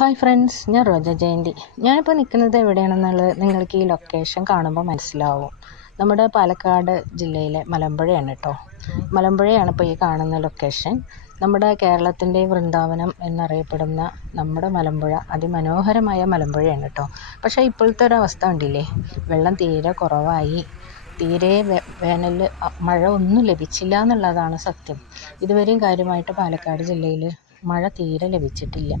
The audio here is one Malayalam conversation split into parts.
ഹായ് ഫ്രണ്ട്സ്, ഞാൻ റോജ ജയന്തി. ഞാനിപ്പോൾ നിൽക്കുന്നത് എവിടെയാണെന്നുള്ളത് നിങ്ങൾക്ക് ഈ ലൊക്കേഷൻ കാണുമ്പോൾ മനസ്സിലാവും. നമ്മുടെ പാലക്കാട് ജില്ലയിലെ മലമ്പുഴയാണ് കേട്ടോ. മലമ്പുഴയാണ് ഇപ്പോൾ ഈ കാണുന്ന ലൊക്കേഷൻ. നമ്മുടെ കേരളത്തിൻ്റെ വൃന്ദാവനം എന്നറിയപ്പെടുന്ന നമ്മുടെ മലമ്പുഴ അതിമനോഹരമായ മലമ്പുഴയാണ് കേട്ടോ. പക്ഷേ ഇപ്പോഴത്തെ ഒരു അവസ്ഥ കണ്ടില്ലേ, വെള്ളം തീരെ കുറവായി. തീരെ വേനലിൽ മഴ ഒന്നും ലഭിച്ചില്ല എന്നുള്ളതാണ് സത്യം. ഇതുവരെയും കാര്യമായിട്ട് പാലക്കാട് ജില്ലയിൽ മഴ തീരെ ലഭിച്ചിട്ടില്ല.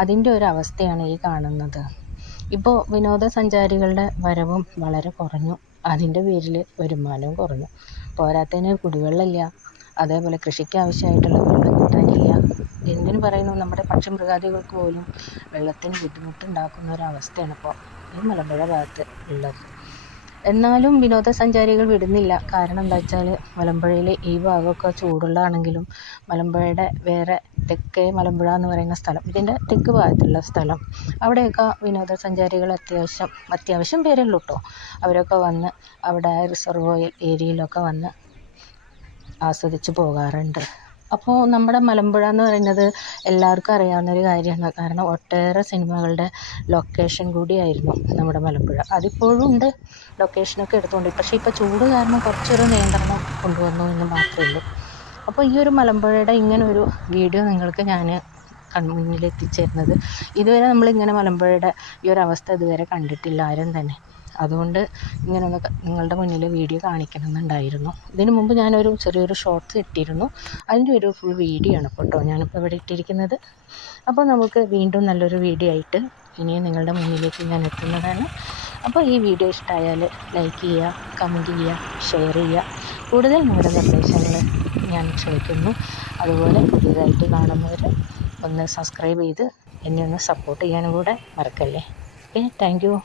അതിൻ്റെ ഒരു അവസ്ഥയാണ് ഈ കാണുന്നത്. ഇപ്പോൾ വിനോദസഞ്ചാരികളുടെ വരവും വളരെ കുറഞ്ഞു. അതിൻ്റെ പേരിൽ വരുമാനവും കുറഞ്ഞു. പോരാത്തതിന് കുടിവെള്ളമില്ല, അതേപോലെ കൃഷിക്ക് ആവശ്യമായിട്ടുള്ള വെള്ളം കിട്ടാനില്ല. എന്തിനു പറയുന്നു, നമ്മുടെ പക്ഷിമൃഗാദികൾക്ക് പോലും വെള്ളത്തിന് ബുദ്ധിമുട്ടുണ്ടാക്കുന്ന ഒരവസ്ഥയാണ് ഇപ്പോൾ ഈ മലമ്പുഴ ഭാഗത്ത് ഉള്ളത്. എന്നാലും വിനോദസഞ്ചാരികൾ വിടുന്നില്ല. കാരണം എന്താ വെച്ചാൽ മലമ്പുഴയിലെ ഈ ഭാഗമൊക്കെ ചൂടുള്ളതാണെങ്കിലും മലമ്പുഴയുടെ വേറെ തെക്കേ മലമ്പുഴ എന്ന് പറയുന്ന സ്ഥലം, ഇതിൻ്റെ തെക്ക് ഭാഗത്തുള്ള സ്ഥലം, അവിടെയൊക്കെ വിനോദസഞ്ചാരികൾ അത്യാവശ്യം പേരുള്ളൂ കേട്ടോ. അവരൊക്കെ വന്ന് അവിടെ റിസർവോയർ ഏരിയയിലൊക്കെ വന്ന് ആസ്വദിച്ച് പോകാറുണ്ട്. അപ്പോൾ നമ്മുടെ മലമ്പുഴ എന്ന് പറയുന്നത് എല്ലാവർക്കും അറിയാവുന്നൊരു കാര്യമാണ്. കാരണം ഒട്ടേറെ സിനിമകളുടെ ലൊക്കേഷൻ കൂടിയായിരുന്നു നമ്മുടെ മലമ്പുഴ. അതിപ്പോഴും ഉണ്ട്, ലൊക്കേഷനൊക്കെ എടുത്തുകൊണ്ട്. പക്ഷേ ഇപ്പോൾ ചൂട് കാരണം കുറച്ചൊരു നിയന്ത്രണം കൊണ്ടുവന്നു എന്ന് മാത്രമേ ഉള്ളൂ. അപ്പോൾ ഈ ഒരു മലമ്പുഴയുടെ ഇങ്ങനൊരു വീഡിയോ നിങ്ങൾക്ക് ഞാൻ മുന്നിൽ എത്തിച്ചേരുന്നത്, ഇതുവരെ നമ്മളിങ്ങനെ മലമ്പുഴയുടെ ഈ ഒരു അവസ്ഥ ഇതുവരെ കണ്ടിട്ടില്ല ആരും തന്നെ. അതുകൊണ്ട് ഇങ്ങനെയൊന്ന് നിങ്ങളുടെ മുന്നിൽ വീഡിയോ കാണിക്കണമെന്നുണ്ടായിരുന്നു. ഇതിനു മുമ്പ് ഞാനൊരു ചെറിയൊരു ഷോർട്സ് ഇട്ടിരുന്നു. അതിൻ്റെ ഒരു ഫുൾ വീഡിയോ ആണ് കേട്ടോ ഞാനിപ്പോൾ ഇവിടെ ഇട്ടിരിക്കുന്നത്. അപ്പോൾ നമുക്ക് വീണ്ടും നല്ലൊരു വീഡിയോ ആയിട്ട് ഇനിയും നിങ്ങളുടെ മുന്നിലേക്ക് ഞാൻ എത്തുന്നതാണ്. അപ്പോൾ ഈ വീഡിയോ ഇഷ്ടമായാൽ ലൈക്ക് ചെയ്യുക, കമൻറ്റ് ചെയ്യുക, ഷെയർ ചെയ്യുക. കൂടുതൽ നിങ്ങളുടെ നിർദ്ദേശങ്ങൾ ഞാൻ ക്ഷണിക്കുന്നു. അതുപോലെ പുതിയതായിട്ട് കാണുന്നവർ ഒന്ന് സബ്സ്ക്രൈബ് ചെയ്ത് എന്നെ ഒന്ന് സപ്പോർട്ട് ചെയ്യാനും കൂടെ മറക്കല്ലേ. Okay, thank you.